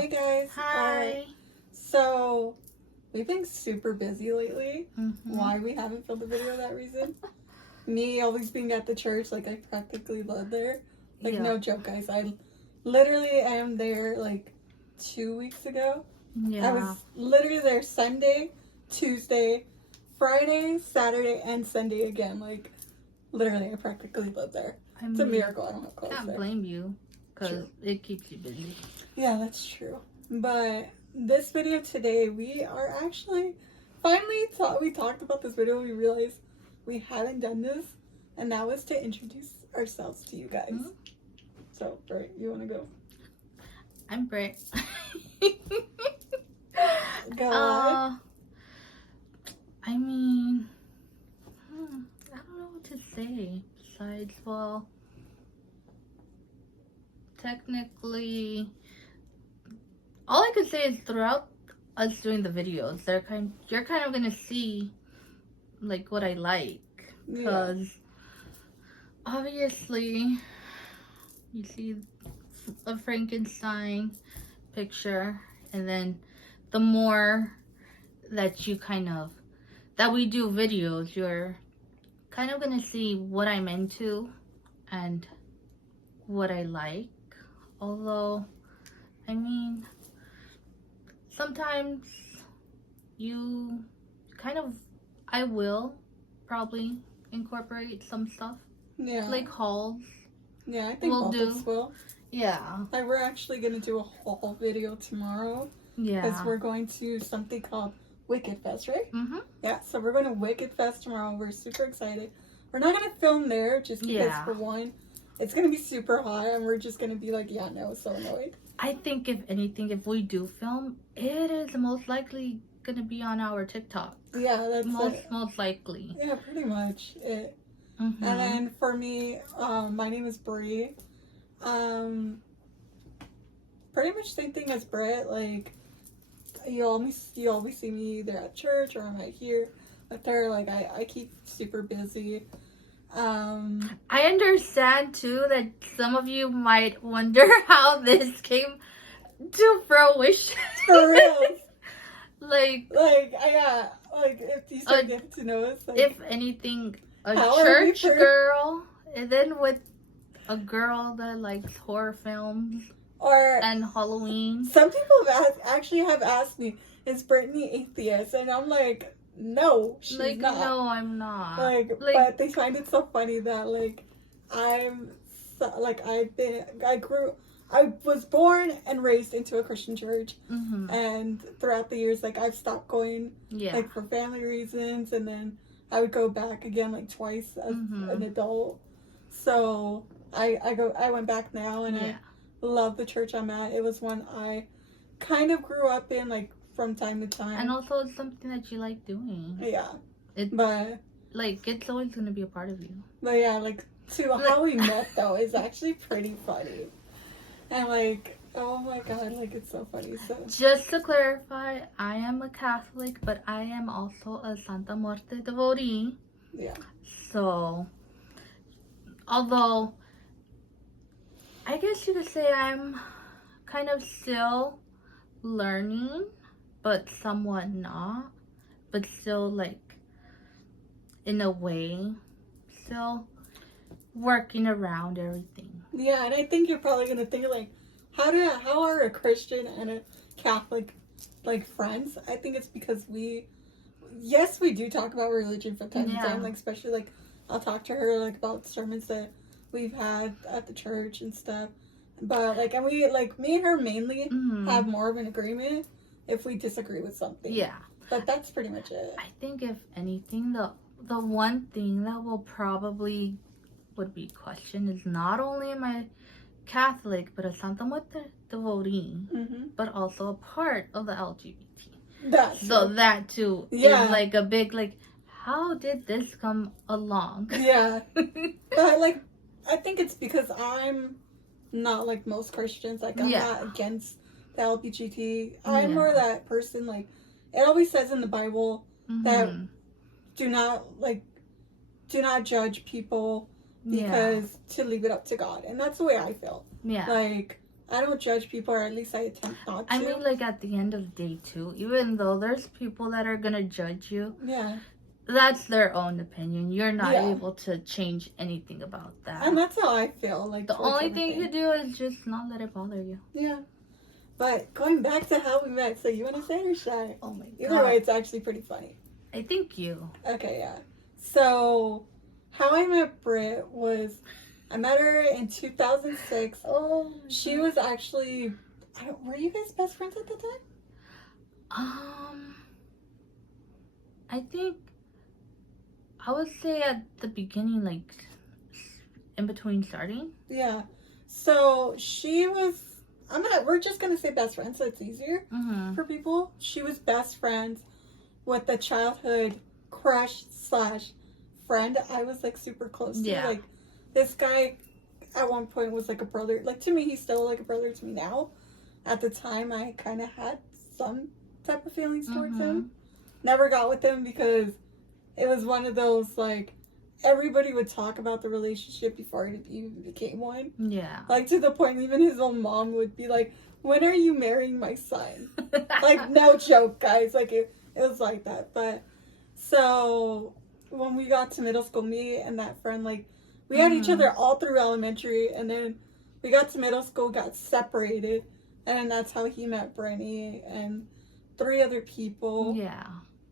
Hey guys. Hi. So, we've been super busy lately. Mm-hmm. Why we haven't filmed a video, that reason. Me always being at the church, like I practically live there. Like Yeah. no joke, guys. I literally am there like 2 weeks ago. Yeah. I was literally there Sunday, Tuesday, Friday, Saturday, and Sunday again. Like literally, I practically live there. It's a miracle I don't have clothes Can't there. blame you, because True. it keeps you busy. Yeah, that's true. But this video today, we are actually finally we talked about this video. We realized we haven't done this, and that was to introduce ourselves to you guys. Mm-hmm. So, Britt, you want to go? I'm Britt. Go on. I mean, I don't know what to say besides, well, technically, all I could say is throughout us doing the videos, you're kind of gonna see like what I like, because obviously you see a Frankenstein picture, and then the more that that we do videos, you're kind of gonna see what I'm into and what I like. Although, I mean, sometimes I will probably incorporate some stuff. Yeah. Like hauls. Yeah, I think both of us will. Yeah. Like, we're actually going to do a haul video tomorrow. Yeah. Because we're going to something called Wicked Fest, right? Mm-hmm. Yeah, so we're going to Wicked Fest tomorrow. We're super excited. We're not going to film there just because, for one, it's going to be super hot, and we're just going to be like, so annoyed. I think if anything, if we do film, it is most likely going to be on our TikTok. Yeah, that's most likely. Yeah, pretty much it. Mm-hmm. And then for me, my name is Bree. Pretty much same thing as Britt. Like, you always see me either at church or I'm right here with her. Like, I keep super busy. I understand too that some of you might wonder how this came to fruition. For real. like if you start getting to know us, like, if anything, a church girl, and then with a girl that likes horror films and Halloween. Some people actually have asked me, is Brittany atheist? And I'm like, no, she's not. No, I'm not. But they find it so funny that I was born and raised into a Christian church, and throughout the years, I've stopped going, for family reasons, and then I would go back again, twice as an adult. So I went back now, and I love the church I'm at. It was one I kind of grew up in, from time to time. And also, it's something that you like doing. Yeah. It's always going to be a part of you. But yeah, how we met, though, is actually pretty funny. And, oh my god, it's so funny. So just to clarify, I am a Catholic, but I am also a Santa Muerte devotee. Yeah. So, although, I guess you could say I'm kind of still learning, but somewhat not. But still, in a way, still working around everything. Yeah, and I think you're probably going to think, how are a Christian and a Catholic, friends? I think it's because we do talk about religion from time to time, especially, I'll talk to her, about sermons that we've had at the church and stuff. But, and we, me and her mainly have more of an agreement if we disagree with something. Yeah. But that's pretty much it. I think, if anything, the one thing that would be questioned is not only am I Catholic, but a Santa Muerte devotee, but also a part of the LGBT. So that too is a big, how did this come along? Yeah. But I think it's because I'm not like most Christians. I'm not against the LGBT. I'm more that person, it always says in the Bible that do not judge people because to leave it up to God. And that's the way I feel. Yeah. I don't judge people, or at least I attempt not to. I mean, like, at the end of the day, too, even though there's people that are gonna judge you, yeah, that's their own opinion. You're not Yeah. able to change anything about that. and that's how I feel. Like The towards only thing you everything. do is just not let it bother you. Yeah, but going back to how we met, so you want to say it or should I? Oh my Either god. way, it's actually pretty funny. I think you. Okay, yeah. So, how I met Britt was, I met her in 2006. Oh. She was actually, were you guys best friends at the time? I think I would say at the beginning, like in between starting. Yeah. So she was. We're just gonna say best friends, so it's easier Mm-hmm. for people. She was best friends with the childhood crush / friend I was like super close to. Yeah. Like this guy at one point was like a brother. Like to me, he's still like a brother to me now. At the time, I kind of had some type of feelings towards him. Never got with him because it was one of those like everybody would talk about the relationship before it even became one. Yeah. Like to the point even his own mom would be like, "When are you marrying my son?" Like no joke, guys. Like it was like that. But so when we got to middle school, me and that friend, like we had each other all through elementary, and then we got to middle school, got separated, and then that's how he met Brittany and 3 other people. Yeah.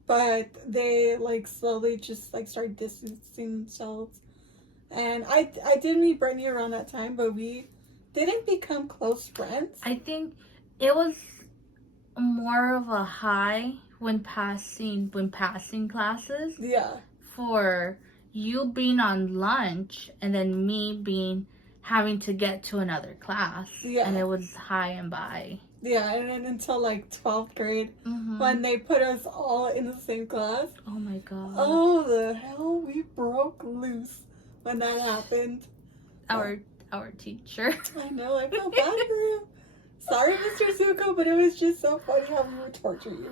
But they like slowly just like started distancing themselves. And I did meet Brittany around that time, but we didn't become close friends. I think it was more of a high when passing classes Yeah. for you being on lunch and then me having to get to another class. Yeah. And it was high and by. Yeah, and then until like 12th grade Mm-hmm. when they put us all in the same class. Oh my god. Oh, the hell, we broke loose when that happened. Our teacher. I know, I feel bad for him. Sorry, Mr. Zuko, but it was just so funny how we would torture you.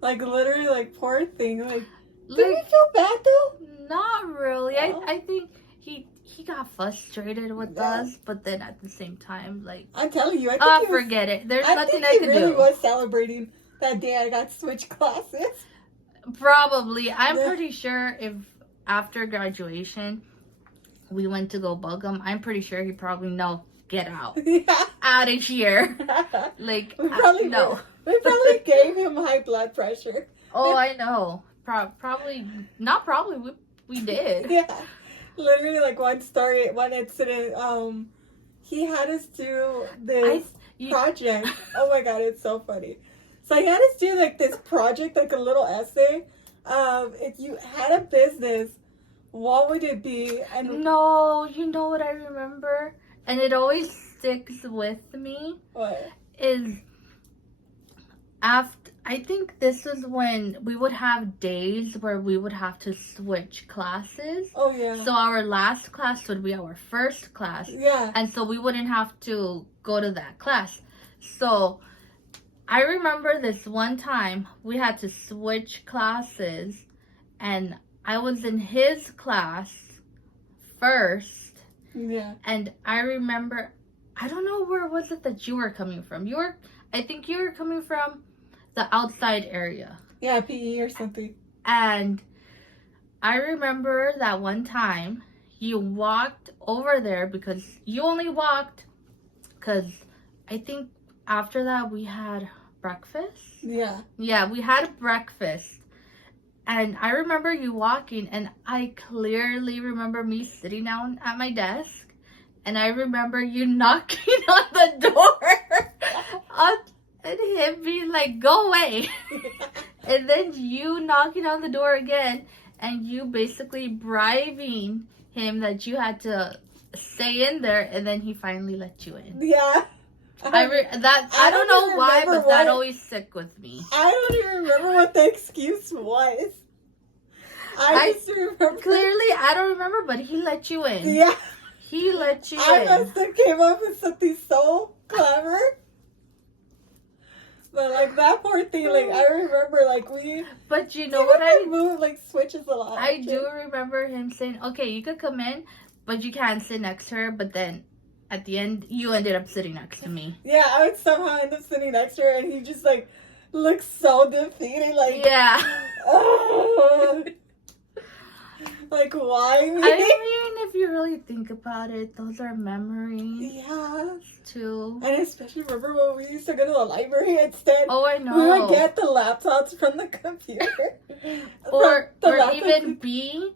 Like, literally, like, poor thing. Like, did we feel bad, though? Not really. No? I think he got frustrated with Yeah. us, but then at the same time, like, I'm telling you, I think he was, forget it. There's I nothing think I he can really do. was celebrating that day I got switched classes. Probably. I'm Yeah. pretty sure if after graduation we went to go bug him, I'm pretty sure he probably no, get out. Yeah. Out of here. Like, We probably no. We probably gave him high blood pressure. Oh, I know. Probably, not probably, we did. Yeah. Literally, like, one incident, he had us do this project. Oh my god, it's so funny. So he had us do, like, this project, like a little essay. If you had a business, what would it be? And No, you know what I remember? And it always sticks with me. what? Is after I think this is when we would have days where we would have to switch classes. Oh, yeah. So our last class would be our first class. Yeah. And so we wouldn't have to go to that class. So I remember this one time we had to switch classes and I was in his class first. Yeah. And I remember, I don't know where was it that you were coming from. I think you were coming from the outside area. Yeah, PE or something. And I remember that one time you walked over there because you only walked because I think after that we had breakfast. Yeah. Yeah, we had breakfast. And I remember you walking and I clearly remember me sitting down at my desk and I remember you knocking on the door and him being like, go away. And then you knocking on the door again and you basically bribing him that you had to stay in there and then he finally let you in. Yeah. I don't know even why, remember but that what- always stuck with me. I don't even remember what the excuse was. I just remember. Clearly, I don't remember, but he let you in. Yeah. He let you I in. must have came up with something so clever. But like that poor thing, like I remember, like we. But you know what I move like switches a lot. I do remember him saying, "Okay, you could come in, but you can't sit next to her." But then at the end, you ended up sitting next to me. Yeah, I would somehow end up sitting next to her, and he just like looks so defeated, like Yeah. oh, like why me? I mean, if you really think about it, those are memories Yeah, too. and especially remember when we used to go to the library instead. Oh, I know. We would get the laptops from the computer, or the or laptops. even be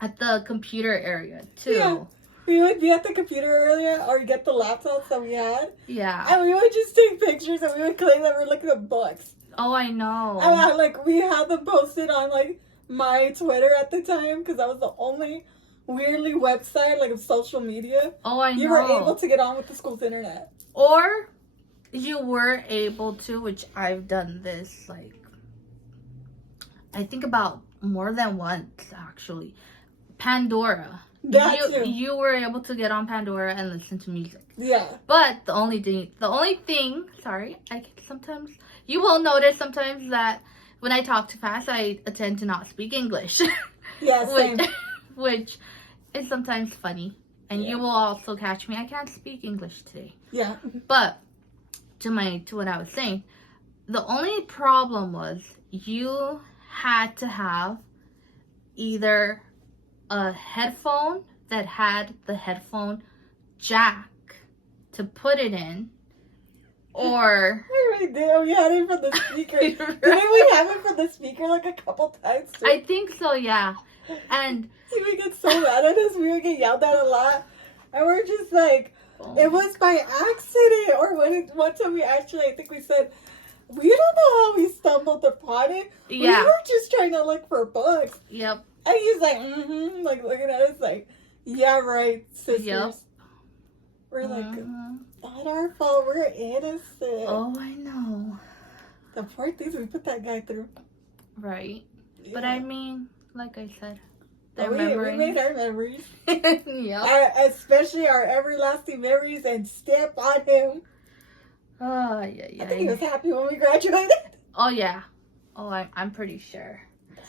at the computer area too. Yeah. We would be at the computer earlier, or get the laptops that we had, Yeah. and we would just take pictures, and we would claim that we're looking at books. Oh, I know. And like we had them posted on like my Twitter at the time because that was the only weirdly website like of social media. Oh, I know. You were able to get on with the school's internet. Or you were able to, which I've done this, like, I think about more than once, actually. Pandora. That too. You were able to get on Pandora and listen to music. Yeah. But the only thing, sorry, sometimes, you will notice sometimes that when I talk too fast, I tend to not speak English. Yeah, same. which is sometimes funny. And Yeah. you will also catch me. I can't speak English today. Yeah. But to what I was saying, the only problem was you had to have either a headphone that had the headphone jack to put it in, or We did. We had it for the speaker. Didn't we have it for the speaker like a couple times too? I think so, yeah. And He would get so mad at us. We would get yelled at a lot. And we're just like, it was by accident. Or one time we actually, I think we said, we don't know how we stumbled upon it. yeah, We were just trying to look for books. yep, And he's like, like looking at us like, yeah, right, sisters. Yep. We're like, mhm. not our fault. We're innocent. Oh, I know, The poor things we put that guy through. right? But Yeah. I mean, like I said, But they're we memories. made our memories. Yep. Especially our everlasting memories and step on him. Oh, yeah, I think he yeah. was happy when we graduated. Oh, yeah. Oh, I'm pretty sure.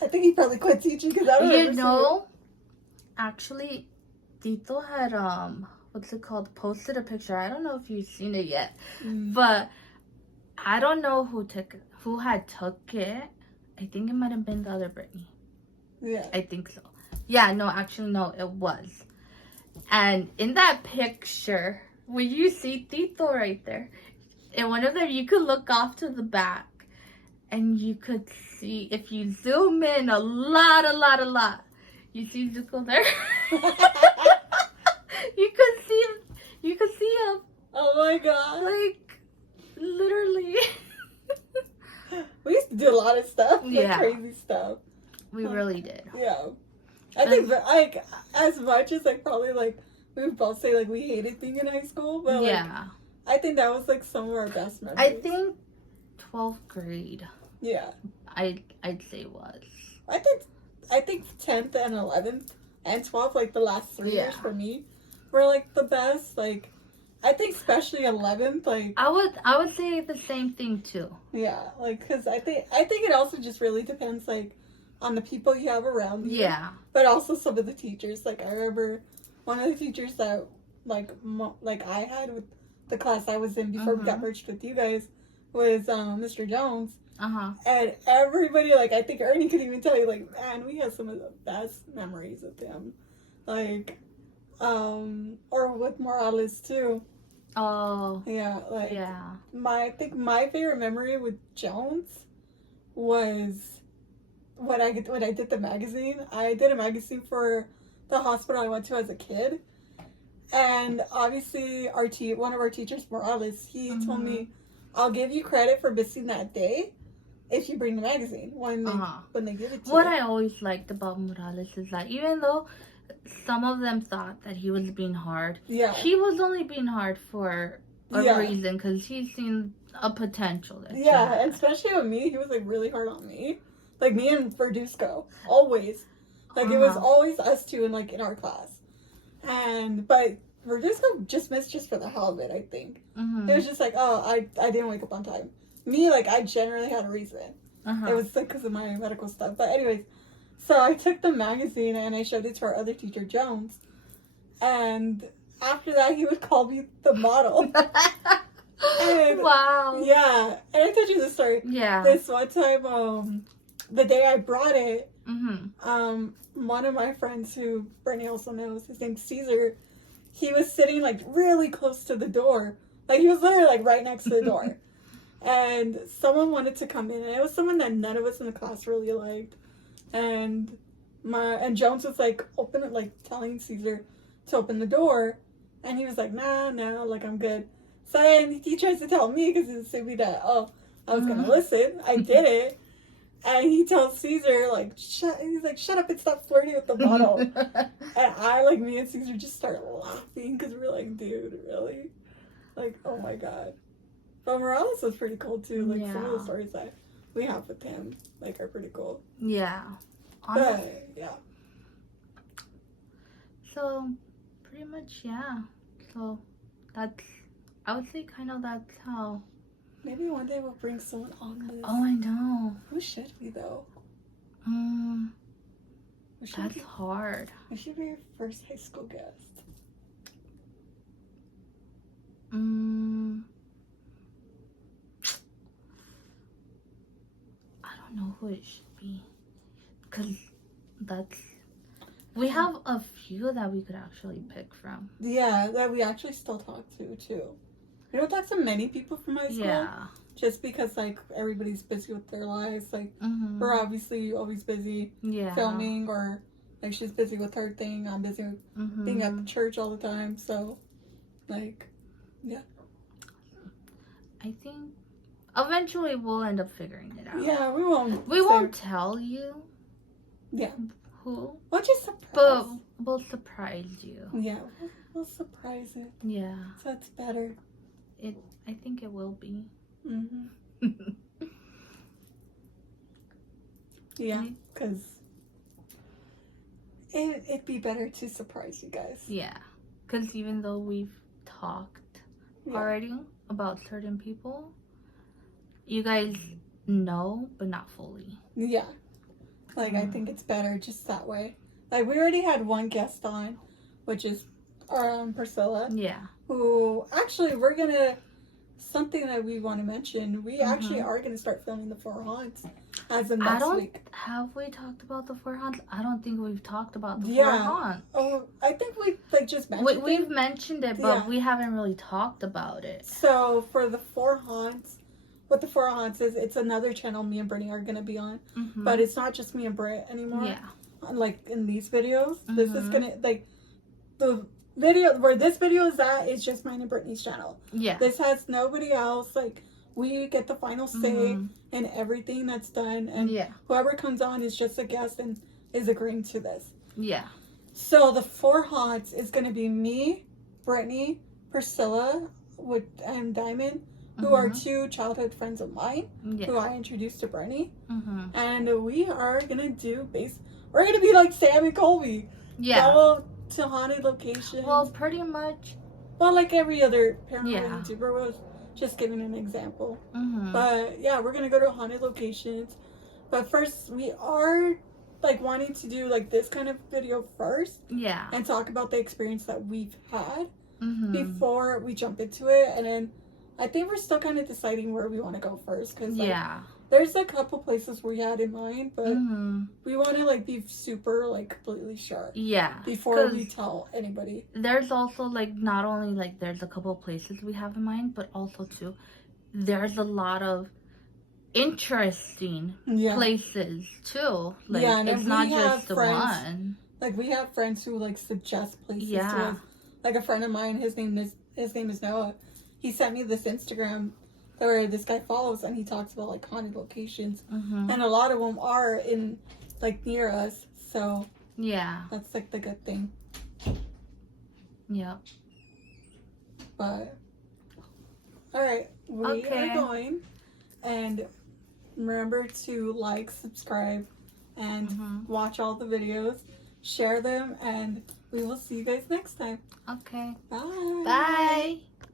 I think he probably quit teaching because I don't You know, actually, Tito had what's it called? Posted a picture. I don't know if you've seen it yet, but I don't know who had took it. I think it might have been the other Brittany. Yeah. I think so. Yeah, no, actually, no, it was. And in that picture, when you see Tito right there, in one of them, you could look off to the back, and you could see, if you zoom in a lot, you see Zuko there. You could see him, Oh my god. like, literally. We used to do a lot of stuff. Like Yeah. crazy stuff. We really did. Yeah. I think that, like, as much as like probably like we would both say like we hated being in high school, but like, Yeah. I think that was like some of our best memories. I think 12th grade, Yeah. I'd say was. I think 10th and 11th and 12th, like the last 3 years Yeah. for me, were like the best. Like, I think especially 11th, like, I would say the same thing too. yeah, like, cause I think it also just really depends like on the people you have around you. Yeah. But also some of the teachers. Like, I remember one of the teachers that like I had with the class I was in before we got merged with you guys was Mr. Jones. Uh-huh. And everybody, like, I think Ernie could even tell you, like, man, we have some of the best memories with him. Like, or with Morales, too. Oh. Yeah, like, Yeah. I think my favorite memory with Jones was when I did the magazine. I did a magazine for the hospital I went to as a kid. And obviously, one of our teachers, Morales, he told me, I'll give you credit for missing that day if you bring the magazine when they give it to What you. I always liked about Morales is that even though some of them thought that he was being hard, Yeah. he was only being hard for a reason, because he's seen a potential that you Yeah, had. and especially with me, he was like really hard on me. Like me and Verduzco, always. Like it was always us two in our class. But Verduzco just missed just for the hell of it, I think. It was just like, oh, I didn't wake up on time. Me, like, I generally had a reason. It was like because of my medical stuff. But anyways, so I took the magazine and I showed it to our other teacher, Jones. And after that, he would call me the model. And, wow. yeah, and I told you the story. Yeah. This one time, the day I brought it, one of my friends who Brittany also knows, his name's Caesar, he was sitting like really close to the door. Like he was literally like right next to the door. And someone wanted to come in, and it was someone that none of us in the class really liked. And Jones was like telling Caesar to open the door, and he was like, nah, like I'm good. So then he tries to tell me because he's assuming that I was gonna listen. I did it, and he tells Caesar like shut up and stop flirting with the model. And me and Caesar just start laughing because we're like, dude, really? Like, oh my god. But Morales was pretty cool too. Like some of the stories that we have with him like are pretty cool. Yeah. But yeah. So pretty much So I would say kind of that's how. Maybe one day we'll bring someone on this. Oh, I know. Who should we though? That's hard. We should be your first high school guest. I don't know who it should be, because we have a few that we could actually pick from. Yeah, that we actually still talk to too. We don't talk to many people from high school. Yeah. Just because like everybody's busy with their lives. Like we're obviously always busy filming, or like she's busy with her thing. I'm busy with being at the church all the time. So like, yeah. I think eventually we'll end up figuring it out. Yeah, we won't. We won't tell you. Yeah. Who? We'll just surprise. But we'll surprise you. Yeah, we'll surprise it. Yeah. So it's better. I think it will be. Yeah, because it'd be better to surprise you guys. Yeah, because even though we've talked already about certain people, you guys know, but not fully. Yeah, like I think it's better just that way. Like we already had one guest on, which is our Priscilla. Yeah. Who actually something that we want to mention. We actually are gonna start filming the 4 haunts as of next week. Have we talked about the 4 haunts? I don't think we've talked about the 4 haunts. Oh, I think we just mentioned it. We've mentioned it, but we haven't really talked about it. So for the 4 haunts, what the 4 haunts is, it's another channel me and Brittany are gonna be on, but it's not just me and Britt anymore. Yeah. Like in these videos, this is gonna the video where this video is at is just mine and Brittany's channel. Yeah. This has nobody else. Like we get the final say in everything that's done, and whoever comes on is just a guest and is agreeing to this. Yeah. So the 4 haunts is gonna be me, Brittany, Priscilla, and Diamond, who are 2 childhood friends of mine, who I introduced to Brittany, and we are gonna we're gonna be like Sam and Colby. Yeah. Go to haunted locations. Well, pretty much. Well, like every other paranormal YouTuber was just giving an example. But yeah, we're gonna go to haunted locations. But first, we are like wanting to do like this kind of video first. Yeah. And talk about the experience that we've had before we jump into it. And then I think we're still kind of deciding where we want to go first. Cause there's a couple places we had in mind, but we want to like be super like completely sure. Yeah. Before we tell anybody. There's also like not only like there's a couple places we have in mind, but also too, there's a lot of interesting places too. Like and it's not just the one. Like we have friends who like suggest places to us. Like a friend of mine, his name is Noah. He sent me this Instagram where this guy follows, and he talks about like haunted locations, and a lot of them are in like near us. So that's like the good thing. Yeah. But all right, we are going, and remember to like, subscribe, and watch all the videos, share them, and we will see you guys next time. Okay. Bye. Bye.